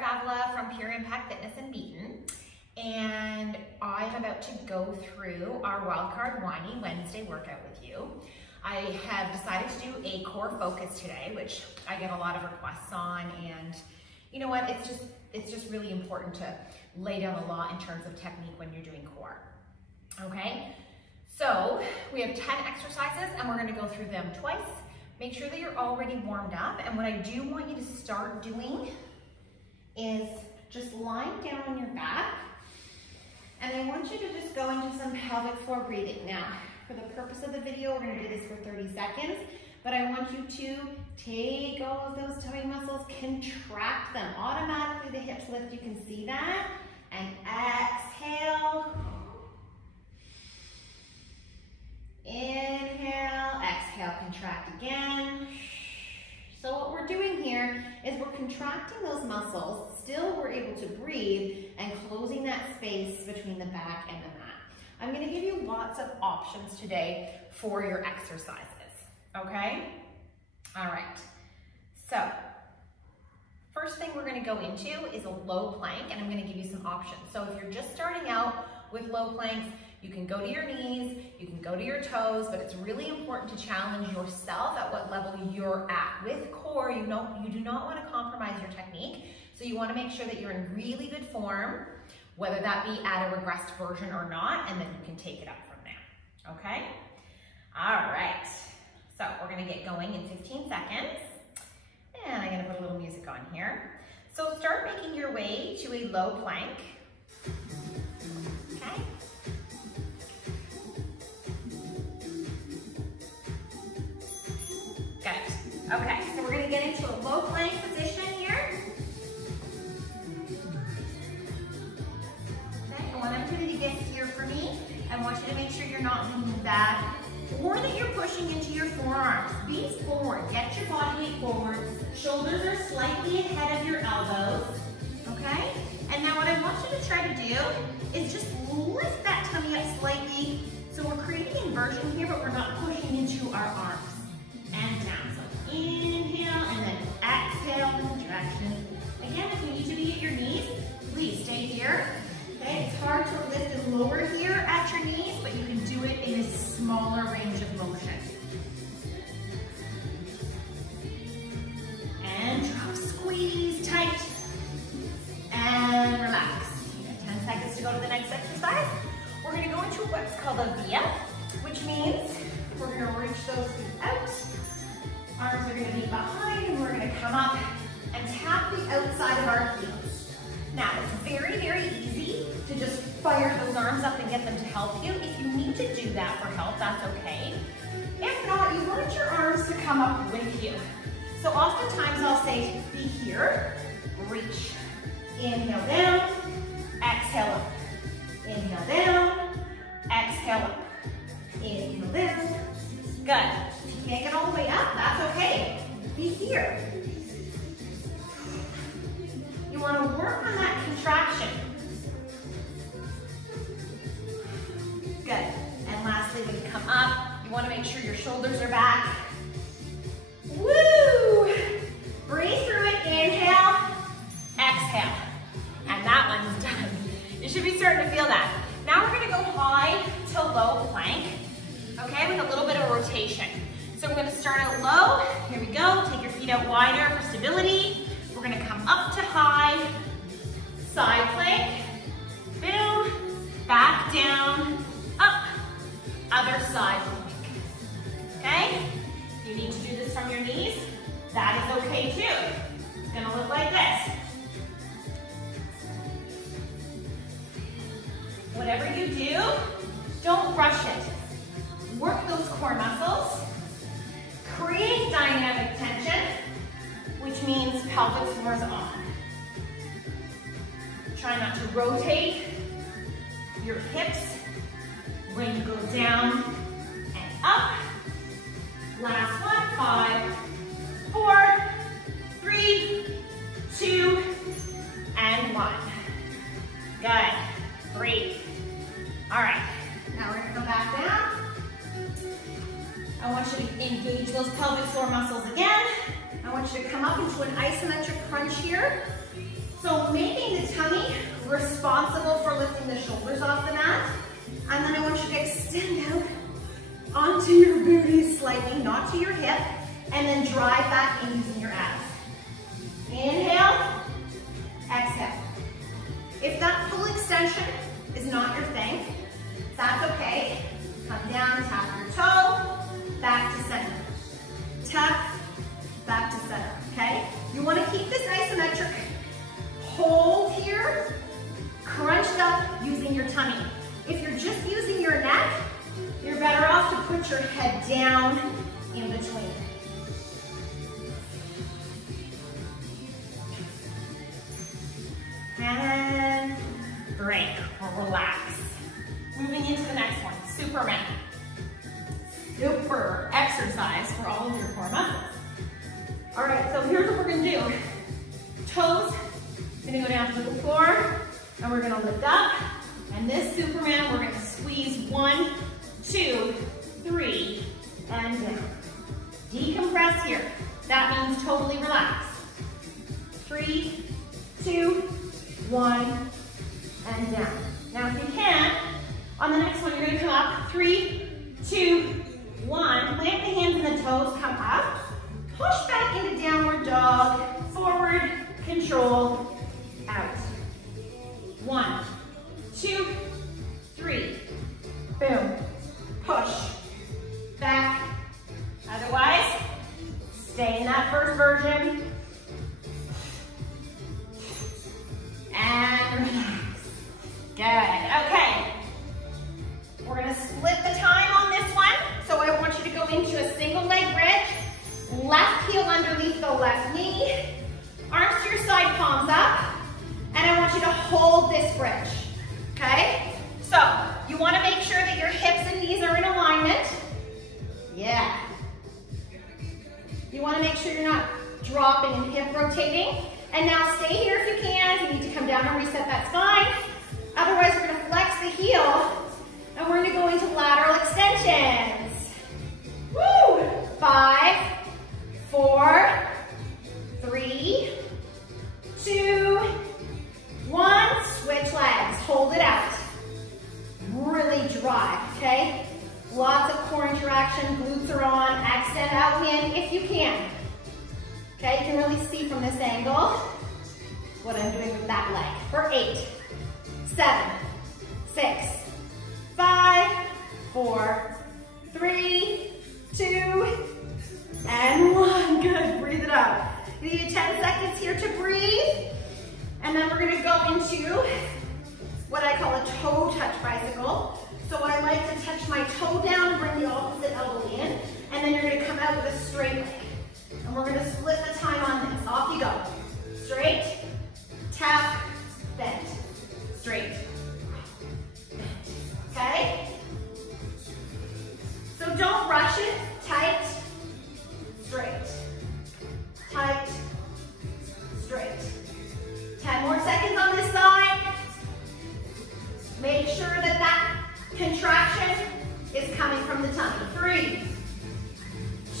Gavla from Pure Impact Fitness in Beaton, and I'm about to go through our Wildcard Whiny Wednesday workout with you. I have decided to do a core focus today, which I get a lot of requests on, and you know what, it's just really important to lay down the law in terms of technique when you're doing core. Okay, so we have 10 exercises and we're going to go through them twice. Make sure that you're already warmed up, and what I do want you to start doing is just lying down on your back, and I want you to just go into some pelvic floor breathing. Now, for the purpose of the video, we're going to do this for 30 seconds, but I want you to take all of those tummy muscles, contract them. Automatically the hips lift, you can see that, and exhale. Inhale, exhale, contract again. So what we're doing here is we're contracting those muscles, still we're able to breathe, and closing that space between the back and the mat. I'm gonna give you lots of options today for your exercises, okay? All right, so first thing we're gonna go into is a low plank, and I'm gonna give you some options. So if you're just starting out with low planks, you can go to your knees, you can go to your toes, but it's really important to challenge yourself at what level you're at. With core, you do not want to compromise your technique, so you want to make sure that you're in really good form, whether that be at a regressed version or not, and then you can take it up from there, okay? All right, so we're going to get going in 15 seconds, and I'm going to put a little music on here. So start making your way to a low plank, okay? Okay, so we're gonna get into a low plank position here. Okay, I want everybody to get here for me. I want you to make sure you're not leaning back or that you're pushing into your forearms. Be forward, get your body weight forward. Shoulders are slightly ahead of your elbows, okay? And now what I want you to try to do is just lift that tummy up slightly. So we're creating inversion here, but we're not pushing into our arms. And down. So inhale and then exhale, contraction. Again, if you need to be at your knees, please stay here. Okay, it's hard to lift and lower here at your knees, but you can do it in a smaller range of motion. And drop, squeeze tight, and relax. You got 10 seconds to go to the next exercise. We're gonna go into what's called a via, which means we're gonna reach those feet out. Arms are gonna be behind, and we're gonna come up and tap the outside of our heels. Now, it's very, very easy to just fire those arms up and get them to help you. If you need to do that for help, that's okay. If not, you want your arms to come up with you. So oftentimes I'll say, be here, reach. Inhale down, exhale up. Inhale down, exhale up. Inhale down. Good. If you can't get all the way up, that's okay. Be here. You want to work on that contraction. Good. And lastly, when you come up, you want to make sure your shoulders are back. Woo! Breathe through it. Inhale, exhale. And that one's done. You should be starting to feel that. Now we're going to go high to low plank, okay, with a little bit of rotation. So we're going to start out low. Here we go. Take your feet out wider for stability. We're going to come up to high, side plank, boom, back down, up, other side plank. Okay? If you need to do this from your knees, that is okay too. It's going to look like this. Whatever you do, don't rush it. Work those core muscles. Create dynamic tension, which means pelvic floor is on. Try not to rotate your hips when you go down and up. Last one, 5, 4, 3, 2, and 1. Good, breathe. All right, now we're gonna come back down. I want you to engage those pelvic floor muscles again. I want you to come up into an isometric crunch here. So So making the tummy responsible for lifting the shoulders off the mat. And then I want you to extend out onto your booty slightly, not to your hip, and then drive back in using your abs. Inhale, exhale. If that full extension is not your thing, that's okay. Come down, tap your toe, back to center. Tap, back to center, okay? You want to keep this isometric hold here, crunched up using your tummy. If you're just using your neck, you're better off to put your head down in between. And break, relax. Moving into the next one, Superman. Super exercise for all of your core muscles. All right, so here's what we're gonna do. Toes, gonna go down to the floor, and we're gonna lift up. And this Superman, we're gonna squeeze 1, 2, 3, and down. Decompress here. That means totally relax. 3, 2, 1, and down. Now if you can, on the next one, you're gonna come up. 3, 2, 1. Plant the hands and the toes, come up. Push back into downward dog. Forward, control, out. 1, 2, 3. Boom. Push. Back. Otherwise, stay in that first version. And relax. Good. Okay. We're going to split the time on this one. So I want you to go into a single leg bridge. Left heel underneath the left knee. Arms to your side, palms up. And I want you to hold this bridge. Okay? So you want to make sure that your hips and knees are in alignment. Yeah. You want to make sure you're not dropping and hip rotating. And now stay here if you can. If you need to come down and reset, that's fine. Otherwise, we're going to flex the heel and we're going to go into lateral extensions. Woo! 5, 4, 3, 2, 1. Switch legs. Hold it out. Really drive, okay? Lots of core interaction. Glutes are on. Extend out in if you can. Okay, you can really see from this angle what I'm doing with that leg. For 8, 7, 6, 5, 4, 3, 2, and 1. Good, breathe it out. You need 10 seconds here to breathe. And then we're gonna go into what I call a toe touch bicycle. So I like to touch my toe down, bring the opposite elbow in, and then you're gonna come out with a straight leg. And we're gonna split the time on this. Off you go. Straight, tap, bend. Straight, bend. Okay? So don't rush it. Tight, straight. Tight, straight. 10 more seconds on this side. Make sure that that contraction is coming from the tummy. 3,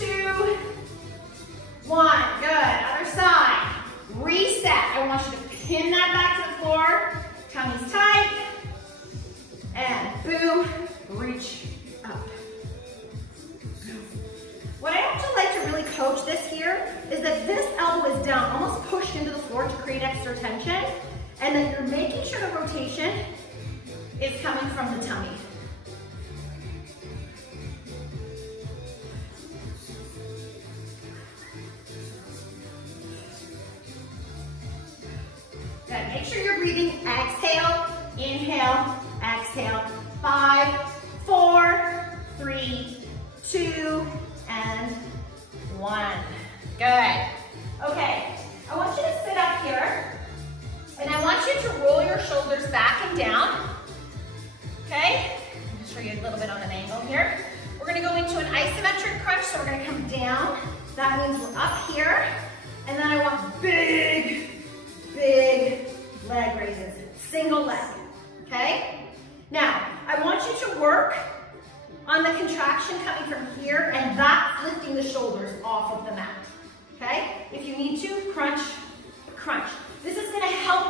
2, 1. Good. Other side. Reset. I want you to pin that back to the floor. Tummy's tight. And boom. Reach up. What I also like to really coach this here is that this elbow is down, almost pushed into the floor to create extra tension, and that you're making sure the rotation is coming from the tummy. Good. Make sure you're breathing. Exhale, inhale, exhale. 5, 4, 3, 2, and 1. Good. Okay, I want you to sit up here, and I want you to roll your shoulders back and down. Okay? I'll show you a little bit on an angle here. We're gonna go into an isometric crunch, so we're gonna come down. That means we're up here, and then I want big, big leg raises. Single leg, okay? Now, I want you to work on the contraction coming from here, and that's lifting the shoulders off of the mat, okay? If you need to, crunch, crunch. This is gonna help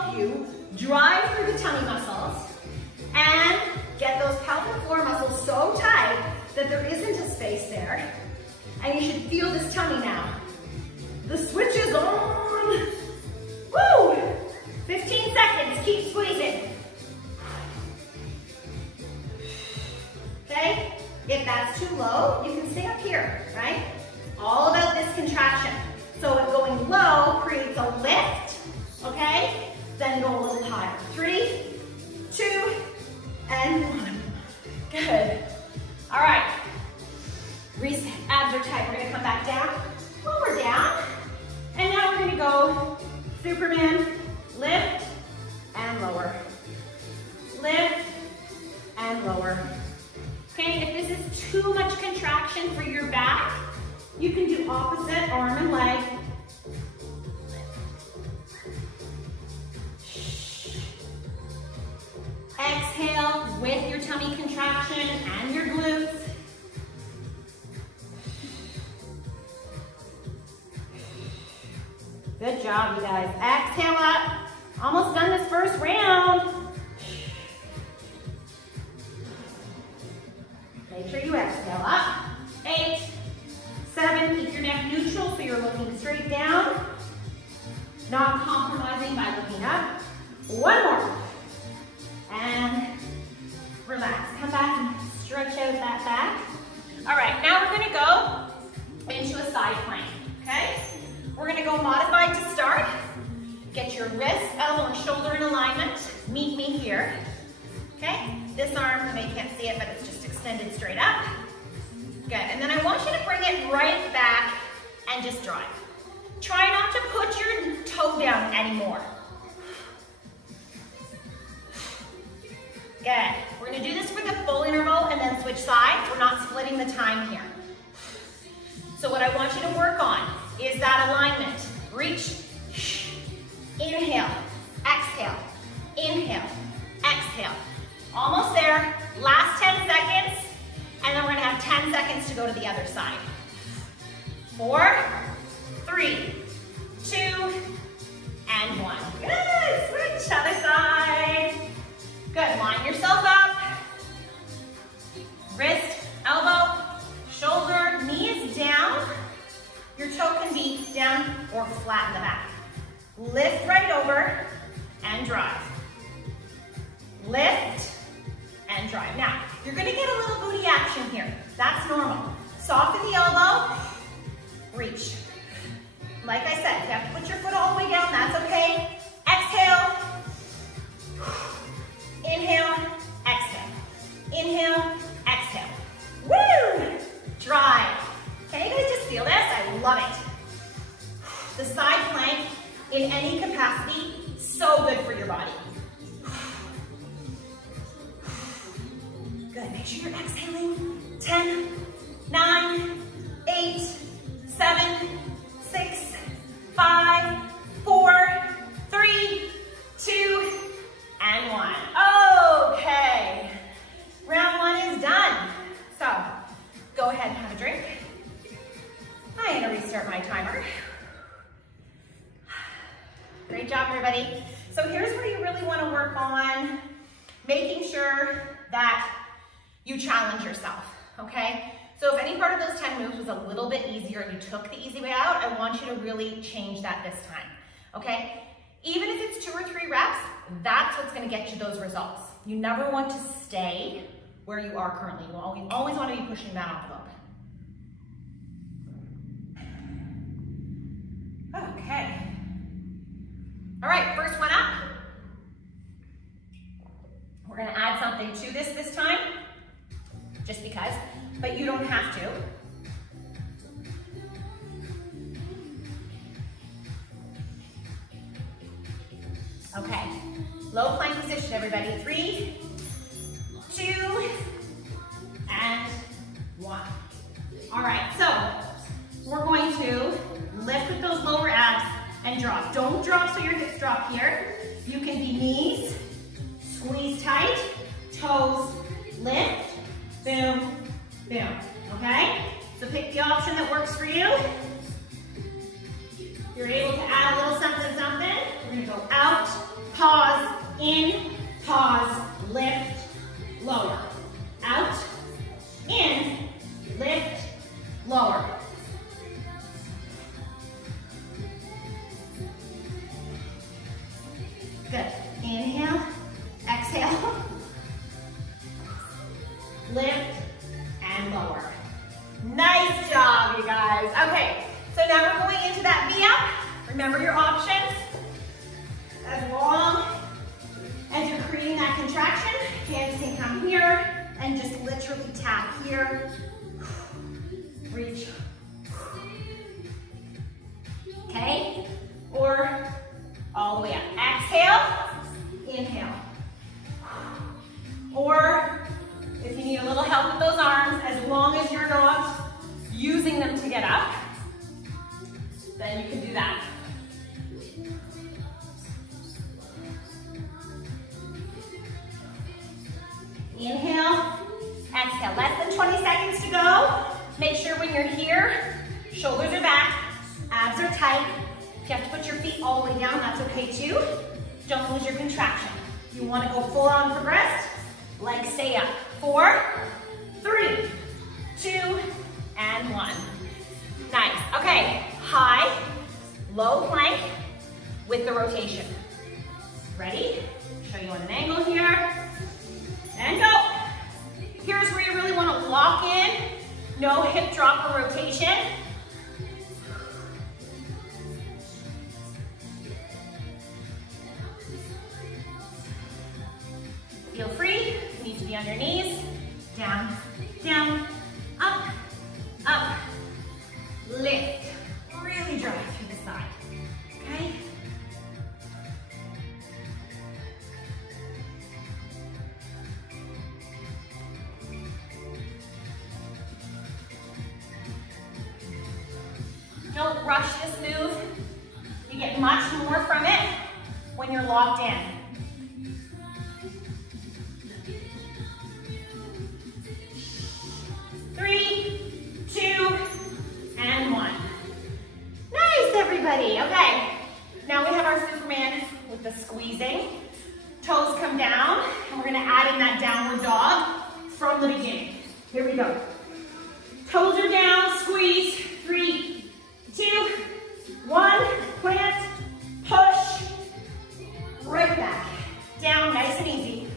drive through the tummy muscles, and get those pelvic floor muscles so tight that there isn't a space there. And you should feel this tummy now. The switch is on. Woo! 15 seconds, keep squeezing. Okay? If that's too low, you can stay up here, right? All about this contraction. So if going low creates a lift, okay? Then go a little higher. 3, 2, and 1. Good. All right. Reset. Abs are tight. We're gonna come back down, lower down, and now we're gonna go Superman, lift and lower. Lift and lower. Okay, if this is too much contraction for your back, you can do opposite arm and leg. Exhale with your tummy contraction and your glutes. Good job, you guys. Exhale up. Almost done this first round. Make sure you exhale up. 8, 7, keep your neck neutral so you're looking straight down. Not compromising by looking up. 1 more. And relax. Come back and stretch out that back. All right, now we're gonna go into a side plank, okay? We're gonna go modified to start. Get your wrist, elbow, and shoulder in alignment. Meet me here, okay? This arm, I know you can't see it, but it's just extended straight up. Good, and then I want you to bring it right back and just drive. Try not to put your toe down anymore. Good, we're gonna do this for the full interval and then switch sides. We're not splitting the time here. So what I want you to work on is that alignment. Reach, inhale, exhale, inhale, exhale. Almost there, last 10 seconds, and then we're gonna have 10 seconds to go to the other side. 4, 3, 2, and 1. Good, switch, other side. Good, line yourself up. Wrist, elbow, shoulder, knee is down. Your toe can be down or flat in the back. Lift right over and drive. Lift and drive. Now, you're gonna get a little booty action here. That's normal. Soften the elbow, reach. Like I said, if you have to put your foot all the way down, that's okay. Exhale, inhale, exhale. Inhale, exhale. Woo! Drive. Can you guys just feel this? I love it. The side plank in any capacity, so good for your body. Good, make sure you're exhaling. 10, 9, 8, 7, 6, 5, 4, 3, 2, and 1. Okay, round 1 is done. So, go ahead and have a drink. I'm gonna restart my timer. Great job, everybody. So here's where you really wanna work on making sure that you challenge yourself, okay? So if any part of those 10 moves was a little bit easier and you took the easy way out, I want you to really change that this time, okay? Even if it's 2 or 3 reps, that's what's gonna get you those results. You never want to stay where you are currently. You always wanna be pushing that envelope. Okay. All right, first one up. We're gonna add something to this time, just because, but you don't have to. Okay, low plank position, everybody. 3, 2, and 1. All right, so we're going to lift with those lower abs and drop. Don't drop so your hips drop here. You can be knees, squeeze tight, toes, lift, boom, boom, okay? So pick the option that works for you. You're able to add a little something, something. We're gonna go out, pause, options. As long as you're creating that contraction, hands can come here and just literally tap here. Reach. Okay? Or all the way up. Exhale, inhale. Or if you need a little help with those arms, as long as you're not using them to get up, then you can do that. Inhale, exhale. Less than 20 seconds to go. Make sure when you're here, shoulders are back, abs are tight. If you have to put your feet all the way down, that's okay too. Don't lose your contraction. You want to go full on progressed, legs stay up. 4, 3, 2, and 1. Nice. Okay, high, low plank with the rotation. Ready? Show you on an angle here. And go. Here's where you really want to lock in. No hip drop or rotation. Feel free. You need to be on your knees. Down, down, up, up. Lift. Really drive through the side. Okay? Don't rush this move. You get much more from it when you're locked in. 3, 2, and 1. Nice, everybody. Okay, now we have our Superman with the squeezing. Toes come down, and we're gonna add in that downward dog from the beginning. Here we go. Toes are down, squeeze. 3, 2, 1, plant, push, right back, down, nice and easy.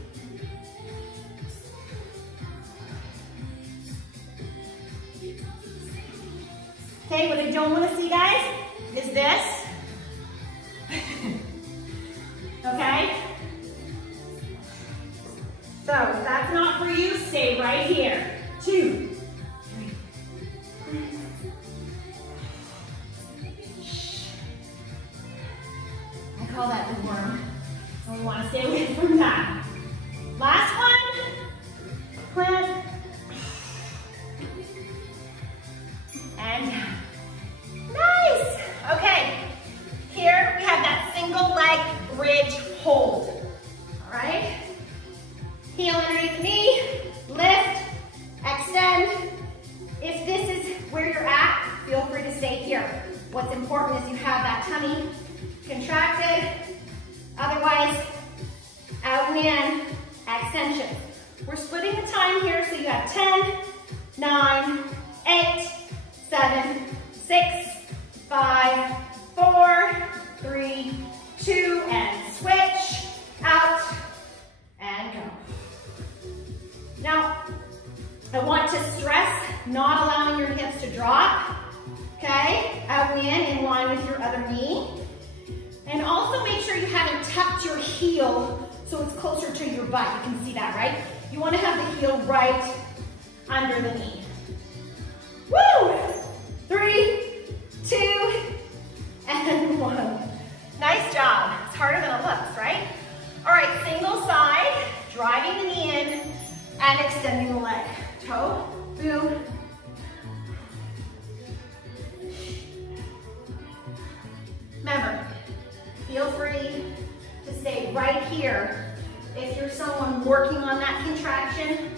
Okay, what I don't want to see, guys, is this. Okay? So, if that's not for you, stay right here. 2, 3. I call that the worm. So we want to stay away from that. Last one. Plant. And nice. Okay. Here we have that single leg bridge hold. All right. Heel underneath the knee. Lift. Extend. If this is where you're at, feel free to stay here. What's important is you have that tummy contracted. Otherwise, out and in, extension. We're splitting the time here, so you have 10, 9, 8, 7, 6, 5, 4, 3, 2, and switch, out, and go. Now, I want to stress not allowing your hips to drop, okay? Out and in line with your other knee. And also make sure you haven't tucked your heel so it's closer to your butt. You can see that, right? You want to have the heel right under the knee. Woo! 3, 2, and 1. Nice job. It's harder than it looks, right? All right, single side, driving the knee in and extending the leg. Toe, boom. Remember, feel free to stay right here if you're someone working on that contraction.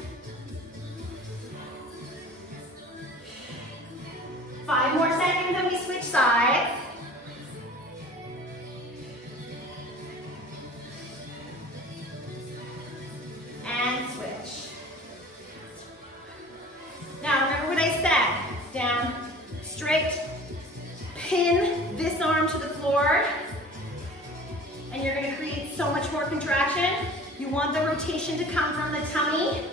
5 more seconds and we switch sides. And switch. Now remember what I said. Down, straight, pin this arm to the floor. And you're gonna create so much more contraction. You want the rotation to come from the tummy,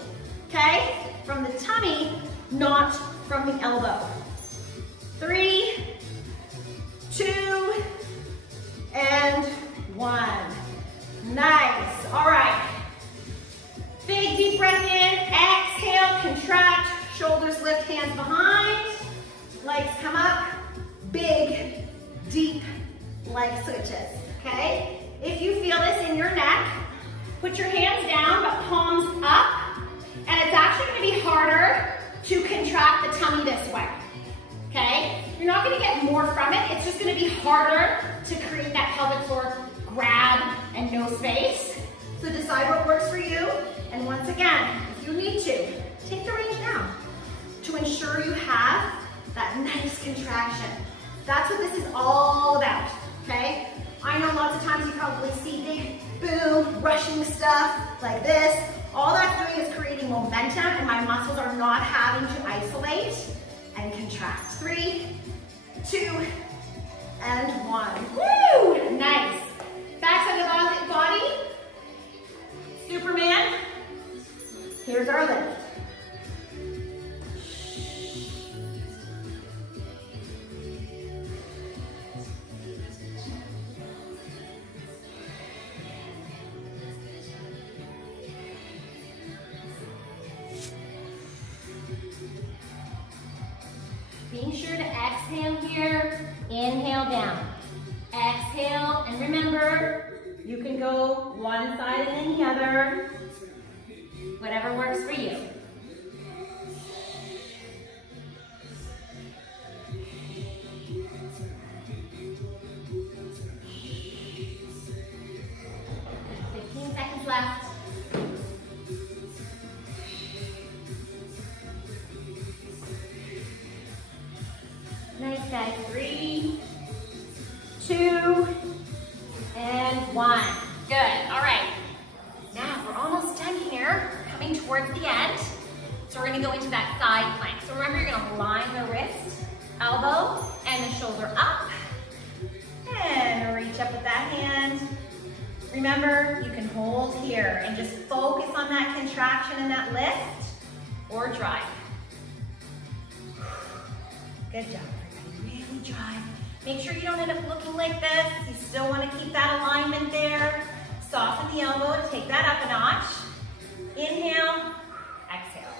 okay? From the tummy, not from the elbow. 3, 2, switches, okay? If you feel this in your neck, put your hands down, but palms up, and it's actually gonna be harder to contract the tummy this way, okay? You're not gonna get more from it, it's just gonna be harder to create that pelvic floor grab and no space. So decide what works for you, and once again, if you need to, take the range down to ensure you have that nice contraction. That's what this is all about, okay? I know lots of times you probably see big, boom, rushing stuff like this. All that's doing is creating momentum, and my muscles are not having to isolate and contract. 3, 2, and 1. Woo! Nice. Backside of the body. Superman. Here's our lift. Being sure to exhale here, inhale down. Exhale, and remember, you can go one side and then the other, whatever works for you. Left. Nice, guys. 3, 2, and 1. Good. All right. Now we're almost done here. We're coming towards the end. So we're going to go into that side plank. So remember, you're going to line the wrist, elbow, and the shoulder up. And reach up with that hand. Remember, you can hold here and just focus on that contraction and that lift or drive. Good job, everybody. Really drive. Make sure you don't end up looking like this. You still want to keep that alignment there. Soften the elbow to take that up a notch. Inhale, exhale.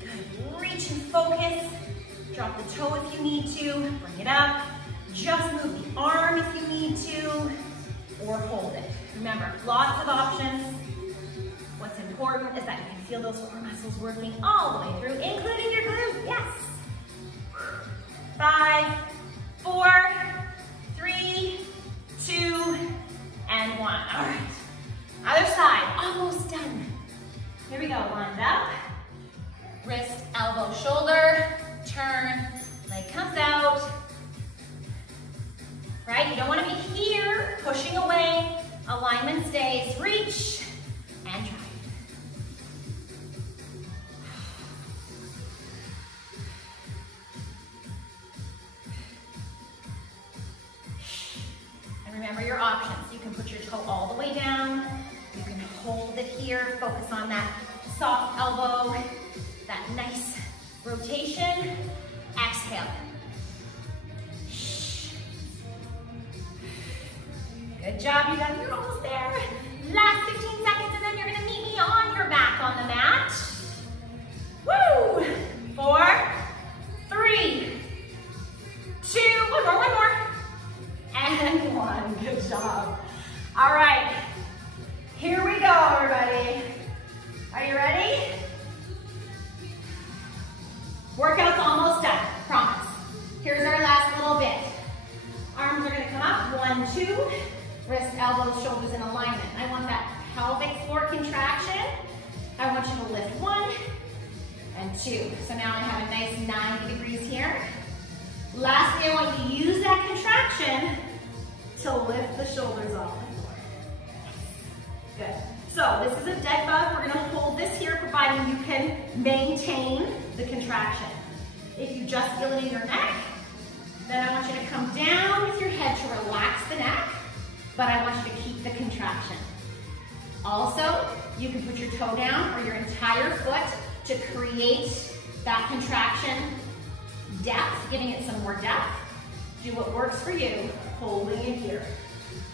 Good. Reach and focus. Drop the toe if you need to. Bring it up. Just move the arm if you need to, or hold it. Remember, lots of options. What's important is that you can feel those core muscles working all the way through, including your glutes. Yes. 5, 4, 3, 2, and 1. All right. Other side, almost done. Here we go. Lined up. Wrist, elbow, shoulder. Turn. Leg comes out. Right? You don't want to be here, pushing away. Alignment stays. Reach and try. And remember your options. You can put your toe all the way down. You can hold it here. Focus on that soft elbow, that nice rotation. Exhale. Good job, you guys. You're almost there. Last 15 seconds, and then you're going to meet me on your back on the mat. Woo! 4, 3, 2, one more, and 1. Good job. All right. Here we go, everybody. Are you ready? Workout's almost done, promise. Here's our last little bit. Arms are going to come up. 1, 2. Wrist, elbows, shoulders in alignment. I want that pelvic floor contraction. I want you to lift 1 and 2. So now I have a nice 90 degrees here. Lastly, I want you to use that contraction to lift the shoulders off the floor. Good. So this is a dead bug. We're gonna hold this here, providing you can maintain the contraction. If you just feel it in your neck, then I want you to come down with your head to relax the neck, but I want you to keep the contraction. Also, you can put your toe down or your entire foot to create that contraction depth, giving it some more depth. Do what works for you, holding it here.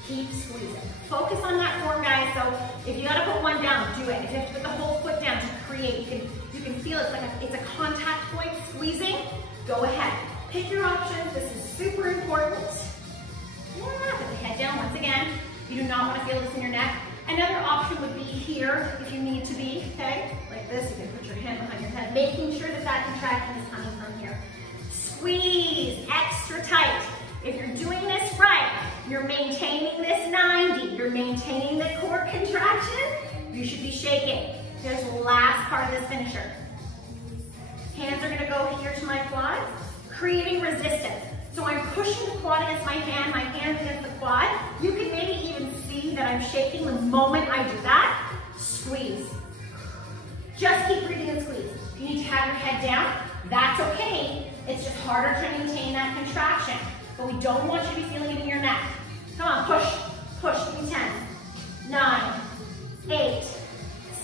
Keep squeezing. Focus on that form, guys. So if you gotta put one down, do it. If you have to put the whole foot down to create, you can feel it's like it's a contact point, squeezing, go ahead. Pick your options, this is super important. You do not want to feel this in your neck. Another option would be here if you need to be, okay? Like this, you can put your hand behind your head, making sure that that contraction is coming from here. Squeeze extra tight. If you're doing this right, you're maintaining this 90, you're maintaining the core contraction, you should be shaking. Here's the last part of this finisher. Hands are gonna go here to my quads, creating resistance. So I'm pushing the quad against my hand against the quad. You can maybe even see that I'm shaking the moment I do that. Squeeze. Just keep breathing and squeeze. If you need to have your head down, that's okay. It's just harder to maintain that contraction. But we don't want you to be feeling it in your neck. Come on, push, push, give me 10, 9, 8,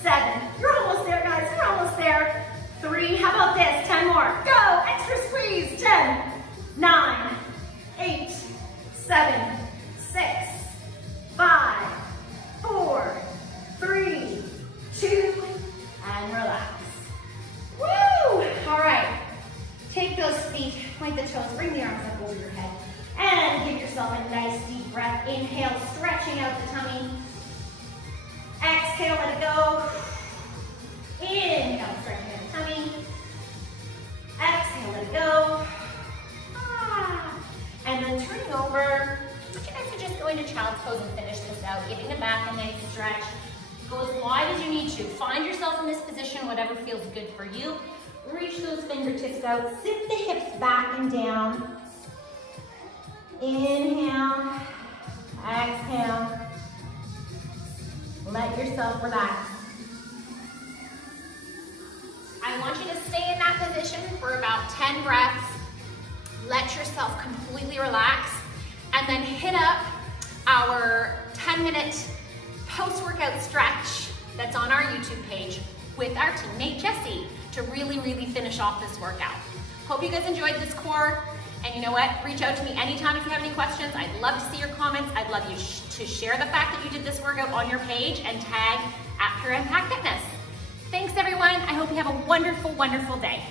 7. You're almost there, guys, you're almost there. 3, how about this, 10 more. Go, extra squeeze, 10, 9, 8, 7, 6, 5, 4, 3, 2, and relax. Woo! All right, take those feet, point the toes, bring the arms up over your head, and give yourself a nice deep breath. Inhale, stretching out the tummy. Exhale, let it go. Inhale, stretching out the tummy. Exhale, let it go. And then turning over. You guys are just going to child's pose and finish this out, giving the back a nice stretch. Go as wide as you need to. Find yourself in this position, whatever feels good for you. Reach those fingertips out. Sit the hips back and down. Inhale. Exhale. Let yourself relax. I want you to stay in that position for about 10 breaths. Let yourself completely relax, and then hit up our 10-minute post-workout stretch that's on our YouTube page with our teammate Jessie to really, really finish off this workout. Hope you guys enjoyed this core, and you know what? Reach out to me anytime if you have any questions. I'd love to see your comments. I'd love you to share the fact that you did this workout on your page and tag @Pure Impact Fitness. Thanks everyone. I hope you have a wonderful, wonderful day.